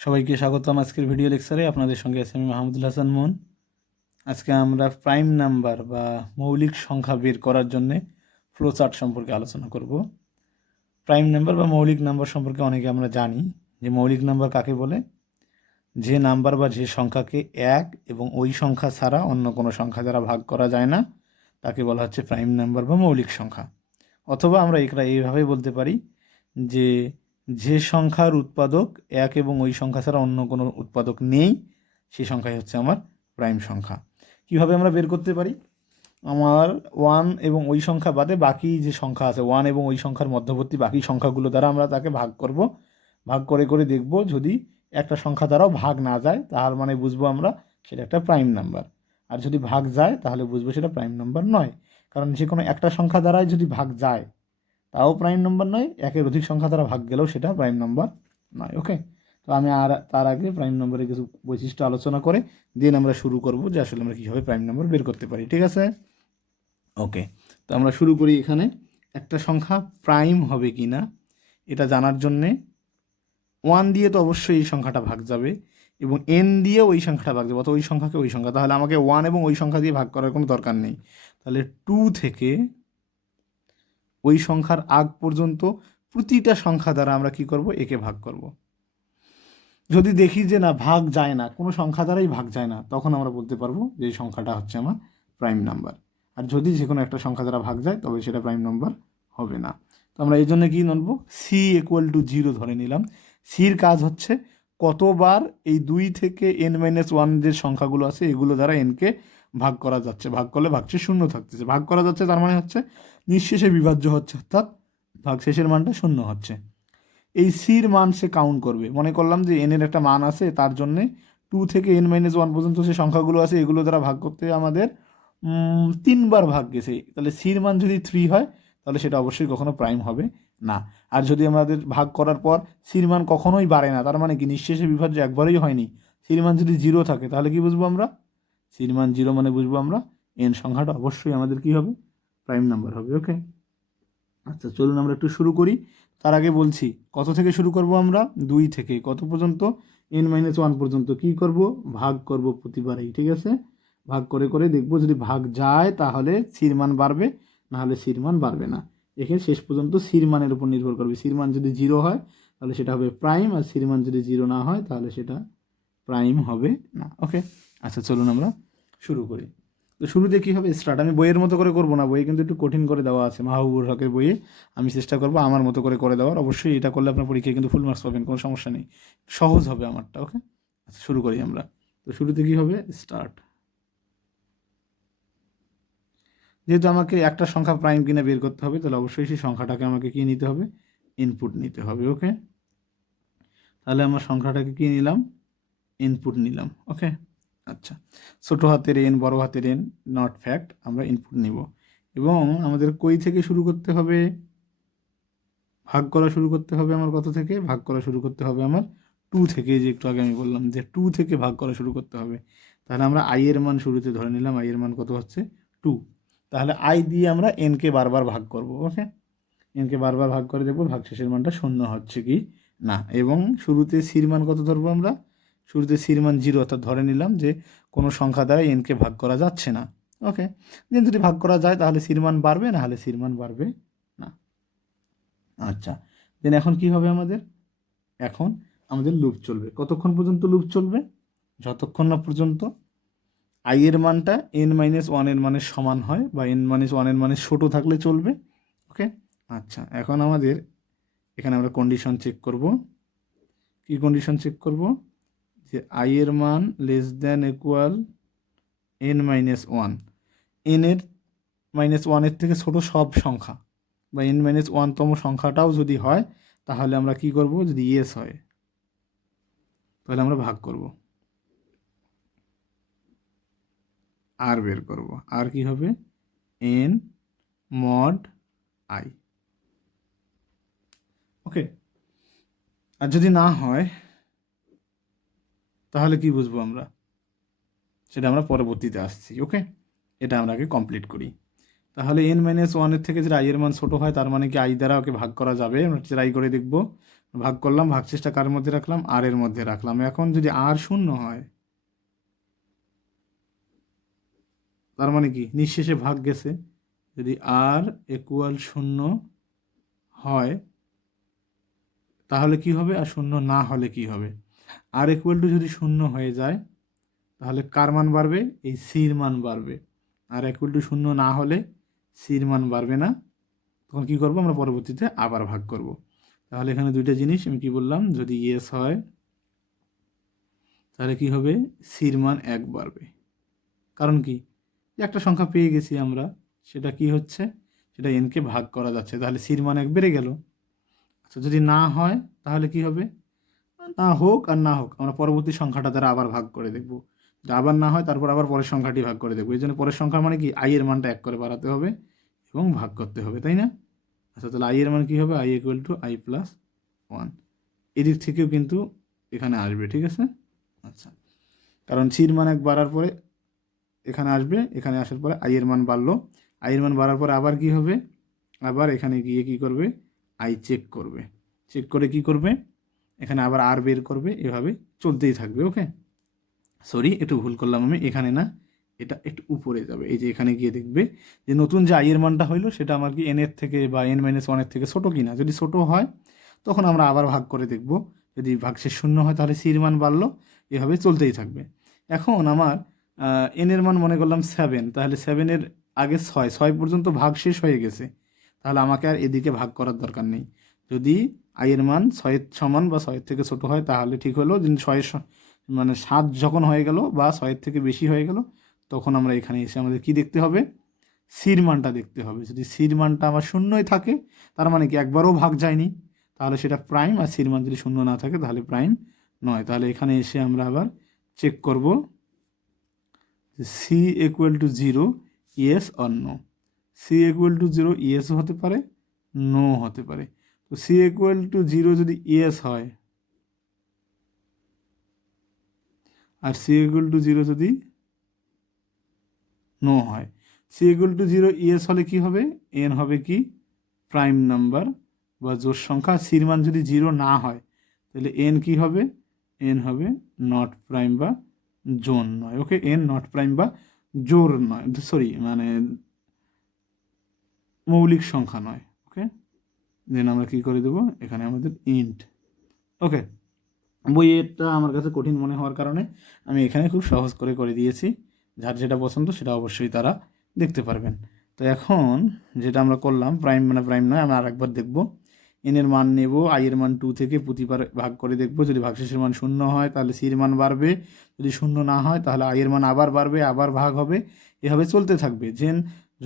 সবাইকে স্বাগতম আজকের ভিডিও লেকচারে। আপনাদের সঙ্গে আছি আমি মাহমুদুল হাসান মুন। আজকে আমরা প্রাইম নাম্বার বা মৌলিক সংখ্যা বের করার জন্য ফ্লো চার্ট সম্পর্কে আলোচনা করব। প্রাইম নাম্বার বা মৌলিক নাম্বার সম্পর্কে অনেকে আমরা জানি যে মৌলিক নাম্বার কাকে বলে, যে নাম্বার বা যে সংখ্যাকে এক এবং ওই সংখ্যা ছাড়া অন্য কোনো সংখ্যা দ্বারা ভাগ করা যায় না তাকে বলা হচ্ছে প্রাইম নাম্বার বা মৌলিক সংখ্যা। অথবা আমরা এইভাবে বলতে পারি যে যে সংখ্যার উৎপাদক এক এবং ওই সংখ্যা ছাড়া অন্য কোনো উৎপাদক নেই সেই সংখ্যাই হচ্ছে আমার প্রাইম সংখ্যা। কিভাবে আমরা বের করতে পারি? আমার ওয়ান এবং ওই সংখ্যা বাদে বাকি যে সংখ্যা আছে, ওয়ান এবং ওই সংখ্যার মধ্যবর্তী বাকি সংখ্যাগুলো দ্বারা আমরা তাকে ভাগ করব। ভাগ করে করে দেখব যদি একটা সংখ্যা দ্বারাও ভাগ না যায় তার মানে বুঝবো আমরা সেটা একটা প্রাইম নাম্বার। আর যদি ভাগ যায় তাহলে বুঝবো সেটা প্রাইম নাম্বার নয়। কারণ যে কোনো একটা সংখ্যা দ্বারাই যদি ভাগ যায় তাও প্রাইম নাম্বার নয়, একের অধিক সংখ্যা দ্বারা ভাগ গেলেও সেটা প্রাইম নাম্বার নয়। ওকে, তো আমি তার আগে প্রাইম নাম্বারের কিছু বৈশিষ্ট্য আলোচনা করে দেন আমরা শুরু করব যে আসলে আমরা কীভাবে প্রাইম নাম্বার বের করতে পারি। ঠিক আছে, ওকে। তো আমরা শুরু করি। এখানে একটা সংখ্যা প্রাইম হবে কি না এটা জানার জন্যে ওয়ান দিয়ে তো অবশ্যই এই সংখ্যাটা ভাগ যাবে এবং এন দিয়ে ওই সংখ্যাটা ভাগ যাবে, অত ওই সংখ্যাকে ওই সংখ্যা, তাহলে আমাকে ওয়ান এবং ওই সংখ্যা দিয়ে ভাগ করার কোনো দরকার নেই। তাহলে টু থেকে ওই সংখ্যার আগ পর্যন্ত প্রতিটা সংখ্যা দ্বারা আমরা কি করব, একে ভাগ করব। যদি দেখি যে না ভাগ যায় না, কোনো সংখ্যা দ্বারাই ভাগ যায় না, তখন আমরা বলতে পারবো যে এই সংখ্যাটা হচ্ছে আমার প্রাইম নাম্বার। আর যদি যে কোনো একটা সংখ্যা দ্বারা ভাগ যায় তবে সেটা প্রাইম নাম্বার হবে না। তো আমরা এই জন্য কী নেব, সি ইকুয়াল টু জিরো ধরে নিলাম। সির কাজ হচ্ছে কতবার এই 2 থেকে n-1 যে সংখ্যাগুলো আছে এগুলো দ্বারা এনকে ভাগ করা যাচ্ছে। ভাগ করলে ভাগশেষ শূন্য থাকতেছে, ভাগ করা যাচ্ছে তার মানে হচ্ছে নিঃশেষে বিভাজ্য হচ্ছে, অর্থাৎ ভাগশেষের মানটা শূন্য হচ্ছে। এই সির মান সে কাউন্ট করবে। মনে করলাম যে এনের একটা মান আছে, তার জন্যে 2 থেকে n-1 পর্যন্ত যে সংখ্যাগুলো আছে এগুলো দ্বারা ভাগ করতে আমাদের 3বার ভাগ গেছে। তাহলে সির মান যদি 3 হয় তাহলে সেটা অবশ্যই কখনো প্রাইম হবে না। আর যদি আমাদের ভাগ করার পর সির মান কখনোই বাড়ে না, তার মানে কি নিঃশেষে বিভাজ্য একবারই হয়নি, সির মান যদি 0 থাকে তাহলে কি বুঝবো আমরা? সির মান 0 মানে বুঝবো আমরা এন সংখ্যাটা অবশ্যই আমাদের কি হবে, প্রাইম নাম্বার হবে। ওকে, আচ্ছা চলুন আমরা একটু শুরু করি। তার আগে বলছি কত থেকে শুরু করব আমরা, 2 থেকে কত পর্যন্ত, n-1 পর্যন্ত কি করব, ভাগ করব প্রতিবারেই। ঠিক আছে, ভাগ করে করে দেখব যদি ভাগ যায় তাহলে সির মান বাড়বে, না হলে সির মান বাড়বে না। এখানে শেষ পর্যন্ত সির মানের উপর নির্ভর করবে। সির মান যদি 0 হয় তাহলে সেটা হবে প্রাইম, আর সির মান যদি 0 না হয় তাহলে সেটা প্রাইম হবে না। ওকে, আচ্ছা চলুন আমরা শুরু করি। তো শুরুতে কী হবে, স্টার্ট। আমি বইয়ের মতো করে করবো না, বইয়ে কিন্তু একটু কঠিন করে দেওয়া আছে, মাহবুবুর হকের বইয়ে। আমি চেষ্টা করবো আমার মতো করে করে দেওয়ার। অবশ্যই এটা করলে আপনার পরীক্ষায় কিন্তু ফুল মার্কস পাবেন, কোনো সমস্যা নেই, সহজ হবে আমারটা। ওকে, আচ্ছা শুরু করি আমরা। তো শুরুতে কী হবে, স্টার্ট। যেহেতু আমাকে একটা সংখ্যা প্রাইম কিনা বের করতে হবে তাহলে অবশ্যই সেই সংখ্যাটাকে আমাকে কী নিতে হবে, ইনপুট নিতে হবে। ওকে, তাহলে আমার সংখ্যাটাকে কী নিলাম, ইনপুট নিলাম। ওকে, আচ্ছা ছোটো হাতের এন বড় হাতের এন নট ফ্যাক্ট, আমরা ইনপুট নিব। এবং আমাদের কই থেকে শুরু করতে হবে, ভাগ করা শুরু করতে হবে আমার কত থেকে, ভাগ করা শুরু করতে হবে আমার 2 থেকে। যে একটু আগে আমি বললাম যে 2 থেকে ভাগ করা শুরু করতে হবে। তাহলে আমরা আই এর মান শুরুতে ধরে নিলাম, আই এর মান কত হচ্ছে 2। তাহলে আই দিয়ে আমরা এনকে বারবার ভাগ করব। ওকে, এনকে বারবার ভাগ করে দেখব ভাগশেষের মানটা শূন্য হচ্ছে কি না। এবং শুরুতে সির মান কত ধরবো আমরা, শুরুতে সির মান 0, অর্থাৎ ধরে নিলাম যে কোনো সংখ্যা দ্বারা এনকে ভাগ করা যাচ্ছে না। ওকে, দেন যদি ভাগ করা যায় তাহলে সির মান বাড়বে, না হলে সির মান বাড়বে না। আচ্ছা, দেন এখন কি হবে আমাদের, এখন আমাদের লুপ চলবে। কতক্ষণ পর্যন্ত লুপ চলবে, যতক্ষণ না পর্যন্ত আই এর মানটা n-1 এর মানের সমান হয় বা n-1 এর মানের ছোটো থাকলে চলবে। ওকে, আচ্ছা এখন আমাদের এখানে আমরা কন্ডিশন চেক করব। কি কন্ডিশন চেক করব, যে আই এর মান less than equal n-1, N এর -1 থেকে ছোট সব সংখ্যা বা n-1 তম সংখ্যাটাও যদি হয় তাহলে আমরা কি করব, যদি ইয়েস হয় তাহলে আমরা ভাগ করব, আর বের করব। আর কি হবে, n mod i। ওকে, আর যদি না হয় তাহলে কি বুঝবো আমরা, সেটা আমরা পরবর্তীতে আসছি। ওকে, এটা আমরা আগে কমপ্লিট করি। তাহলে n-1 এর থেকে যদি আই এর মান ছোটো হয় তার মানে কি আই দ্বারা ওকে ভাগ করা যাবে, আমরা ট্রাই করে দেখব। ভাগ করলাম, ভাগশেষটা কার মধ্যে রাখলাম, আর এর মধ্যে রাখলাম। এখন যদি আর শূন্য হয়, তার মানে কি নিঃশেষে ভাগ গেছে। যদি আর ইকুয়াল শূন্য হয় তাহলে কি হবে, আর শূন্য না হলে কি হবে? আর ইকুয়াল টু যদি শূন্য হয়ে যায় তাহলে কার মান বাড়বে, এই সির মান বাড়বে। আর ইকুয়াল টু শূন্য না হলে সির মান বাড়বে না। তখন কি করব, আমরা পরবর্তীতে আবার ভাগ করব। তাহলে এখানে দুইটা জিনিস আমি কি বললাম, যদি ইয়েস হয় তাহলে কি হবে, সির মান 1 বাড়বে। কারণ কি, একটা সংখ্যা পেয়ে গেছি আমরা, সেটা কি হচ্ছে, সেটা এনকে ভাগ করা যাচ্ছে, তাহলে সির মান 1 বেড়ে গেল। আচ্ছা, যদি না হয় তাহলে কি হবে, না হোক আর না হোক আমরা পরবর্তী সংখ্যাটা দ্বারা আবার ভাগ করে দেখব। আবার না হয় তারপর আবার পরের সংখ্যাটি ভাগ করে দেখব। এই জন্য পরের সংখ্যা মানে কি, আই এর মানটা 1 করে বাড়াতে হবে এবং ভাগ করতে হবে, তাই না? আচ্ছা, তাহলে আই এর মান কী হবে, I equal to I plus 1। এদিক থেকেও কিন্তু এখানে আসবে, ঠিক আছে? আচ্ছা, কারণ সির মান 1 বাড়ার পরে এখানে আসবে, এখানে আসার পরে আই এর মান বাড়লো। আই এর মান বাড়ার পরে আবার কি হবে, আবার এখানে গিয়ে কি করবে, আই চেক করবে। চেক করে কি করবে, এখানে আবার আর বের করবে, এভাবে চলতেই থাকবে। ওকে, সরি একটু ভুল করলাম আমি, এখানে না, এটা একটু উপরে যাবে। এই যে এখানে গিয়ে দেখবে যে নতুন যে আই এর মানটা হইলো সেটা আমার কি এন এর থেকে বা এন মাইনাস ওয়ানের থেকে ছোটো কিনা। যদি ছোটো হয় তখন আমরা আবার ভাগ করে দেখব। যদি ভাগশেষ শূন্য হয় তাহলে সির মান বাড়লো, এভাবে চলতেই থাকবে। এখন আমার এন এর মান মনে করলাম 7, তাহলে 7-এর আগে 6 পর্যন্ত ভাগ শেষ হয়ে গেছে, তাহলে আমাকে আর এদিকে ভাগ করার দরকার নেই। যদি আই এর মান 6 সমান বা 6 থেকে ছোটো হয় তাহলে ঠিক হলো। যদি 6 মানে 7 যখন হয়ে গেল বা 6 থেকে বেশি হয়ে গেল, তখন আমরা এখানে এসে আমাদের কি দেখতে হবে, সির মানটা দেখতে হবে। যদি সির মানটা আমার শূন্যই থাকে, তার মানে কি একবারও ভাগ যায়নি, তাহলে সেটা প্রাইম। আর সির মান যদি শূন্য না থাকে তাহলে প্রাইম নয়। তাহলে এখানে এসে আমরা আবার চেক করব C equal to 0 yes or no. C equal to 0 ইয়েসও হতে পারে, নো হতে পারে। তো সি ইকুয়াল টু 0 যদি ইয়েস হয় আর সি ইকুয়াল টু 0 যদি নো হয়, সি ইকুয়াল টু 0 ইয়েস হলে কি হবে, এন হবে কি প্রাইম নাম্বার বা জোড় সংখ্যা। সির মান যদি 0 না হয় তাহলে এন কি হবে, এন হবে নট প্রাইম বা জোন নয়। ওকে, এন নট প্রাইম বা জোর নয়, সরি মানে মৌলিক সংখ্যা নয়। ওকে, দেন আমরা কি করে দেবো, এখানে আমাদের ইন্ট। ওকে, বইয়েরটা আমার কাছে কঠিন মনে হওয়ার কারণে আমি এখানে খুব সহজ করে করে দিয়েছি। যার যেটা পছন্দ সেটা অবশ্যই তারা দেখতে পারবেন। তো এখন যেটা আমরা করলাম, প্রাইম মানে প্রাইম নয়, আমরা আরেকবার দেখব। এনের মান নেব, আই এর মান 2 থেকে প্রতিবার ভাগ করে দেখব। যদি ভাগশেষের মান শূন্য হয় তাহলে সির মান বাড়বে, যদি শূন্য না হয় তাহলে আই এর মান আবার বাড়বে, আবার ভাগ হবে, এভাবে চলতে থাকবে।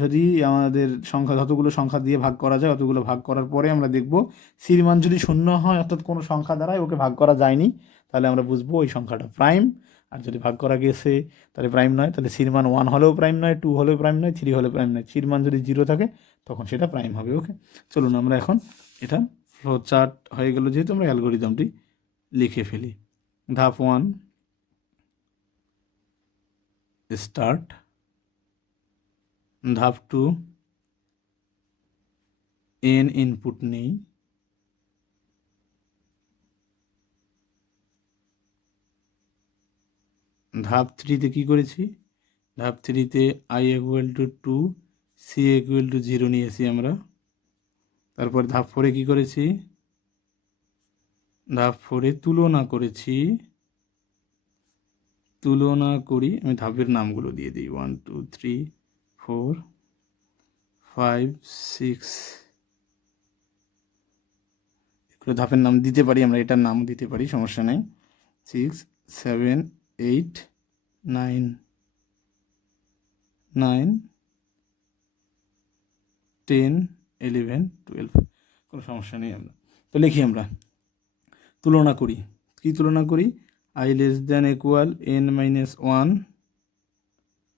যদি আমাদের সংখ্যা যতগুলো সংখ্যা দিয়ে ভাগ করা যায় অতগুলো ভাগ করার পরে আমরা দেখব সির মান যদি শূন্য হয়, অর্থাৎ কোনো সংখ্যা দ্বারাই ওকে ভাগ করা যায়নি, তাহলে আমরা বুঝবো ওই সংখ্যাটা প্রাইম। আর যদি ভাগ করা গেছে তাহলে প্রাইম নয়, তাহলে সির মান 1 হলেও প্রাইম নয়, 2 হলেও প্রাইম নয়, 3 হলেও প্রাইম নয়। সির মান যদি 0 থাকে তখন সেটা প্রাইম হবে। ওকে, চলুন আমরা এখন এটা ফ্লো চার্ট হয়ে গেল, যেহেতু আমরা অ্যালগোরিদমটি লিখে ফেলি। ধাপ 1 স্টার্ট, ধাপ 2 এন ইনপুট নেই, ধাপ 3-তে কী করেছি, ধাপ 3-তে I equal to 2, C equal to 0 নিয়েছি আমরা। তারপর ধাপ 4-এ কী করেছি, ধাপ 4-এ তুলনা করেছি। তুলনা করি, আমি ধাপের নামগুলো দিয়ে দিই, 1 2 3 4 5 6, এগুলো ধাপের নাম দিতে পারি আমরা, এটার নাম দিতে পারি, সমস্যা নেই। 6 7 8 9 9 10 11 12, কোনো সমস্যা নেই। আমরা তো লিখি, আমরা তুলনা করি। কি তুলনা করি, I less than equal N minus 1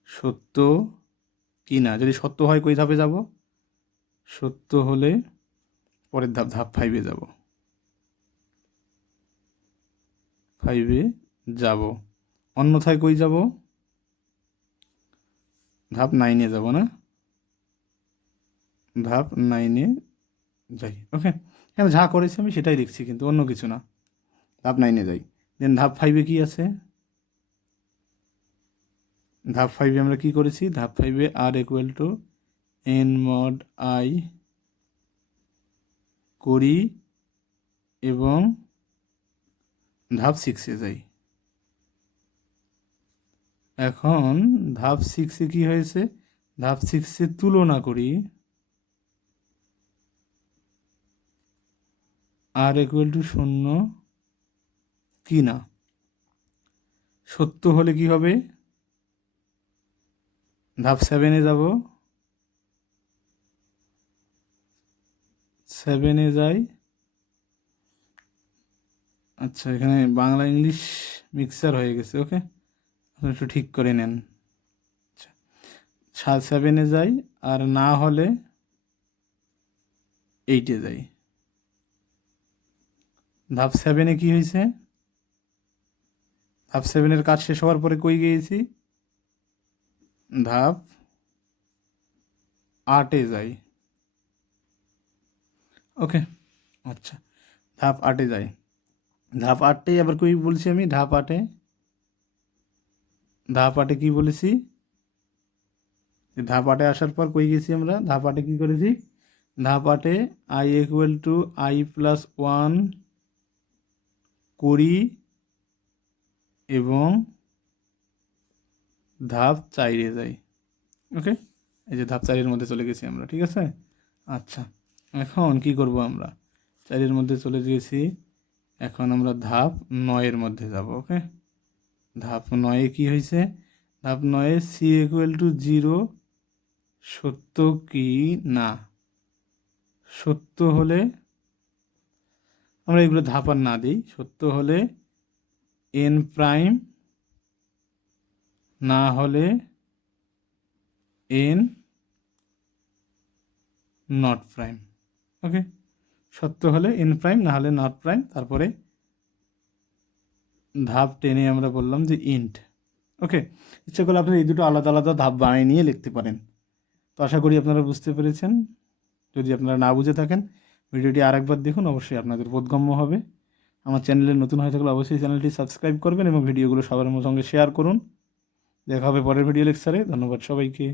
সত্য কি না। যদি সত্য হয় কই ধাপে যাব, সত্য হলে পরের ধাপ, ধাপ 5-এ যাব, 5-এ যাব। অন্যথায় কই যাব, ধাপ 9-এ যাব না, ধাপ 9-এ যাই। ওকে, এখানে যা করেছি আমি সেটাই লিখছি, কিন্তু অন্য কিছু না। ধাপ 9-এ যাই। দেন ধাপ 5-এ কি আছে? ধাপ 5-এ আমরা কি করেছি? ধাপ 5-এ R equal to N mod I করি এবং ধাপ 6-এ যাই। এখন ধাপ 6-এ কি হয়েছে? ধাপ 6-এ তুলনা করি আর ইকুয়াল টু 0 কি না। সত্য হলে কি হবে? ধাপ 7-এ যাব। 7-এ যাই। আচ্ছা, এখানে বাংলা ইংলিশ মিক্সার হয়ে গেছে। ওকে, আপনি একটু ঠিক করে নেন। আচ্ছা, 7-এ যাই, আর না হলে 8-এ যাই। ধাপ 7-এ কি হয়েছে? ধাপ 7-এর কাজ শেষ হওয়ার পরে কই গিয়েছি? ধাপ 8-এ যাই। ওকে, আচ্ছা, ধাপ 8-এ যাই। ধাপ 8-এ আবার কই বলছি আমি? ধাপ 8-এ কি বলেছি? ধাপ 8-এ আসার পর কই গেছি আমরা? ধাপ 8-এ কি করেছি? ধাপ 8-এ I equal to I plus 1 করি এবং ধাপ 4-এ যাই। ওকে, এই যে ধাপ 4-এর মধ্যে চলে গেছি আমরা, ঠিক আছে? আচ্ছা, এখন কি করব আমরা? 4-এর মধ্যে চলে গেছি, এখন আমরা ধাপ 9-এর মধ্যে যাব। ওকে, ধাপ 9-এ কি হয়েছে? ধাপ 9-এ সি ইকুয়াল টু 0 সত্য কি না। সত্য হলে আমরা এগুলো ধাপ আর না দিই। সত্য হলে এন প্রাইম, না হলে এন নট প্রাইম। ওকে, সত্য হলে এন প্রাইম, না হলে নট প্রাইম। তারপরে ধাপ 10-এ আমরা বললাম যে ইন্ট। ওকে, ইচ্ছা করলে আপনারা এই দুটো আলাদা আলাদা ধাপ বানিয়ে নিয়ে লিখতে পারেন। তো আশা করি আপনারা বুঝতে পেরেছেন। যদি আপনারা না বুঝে থাকেন, ভিডিওটি আরেকবার দেখুন, অবশ্যই আপনাদের বোধগম্য হবে। আমার চ্যানেলে নতুন হয়ে থাকলে অবশ্যই চ্যানেলটি সাবস্ক্রাইব করবেন এবং ভিডিওগুলো সবার সঙ্গে শেয়ার করুন। দেখা হবে পরের ভিডিও লেকচারে। ধন্যবাদ সবাইকে।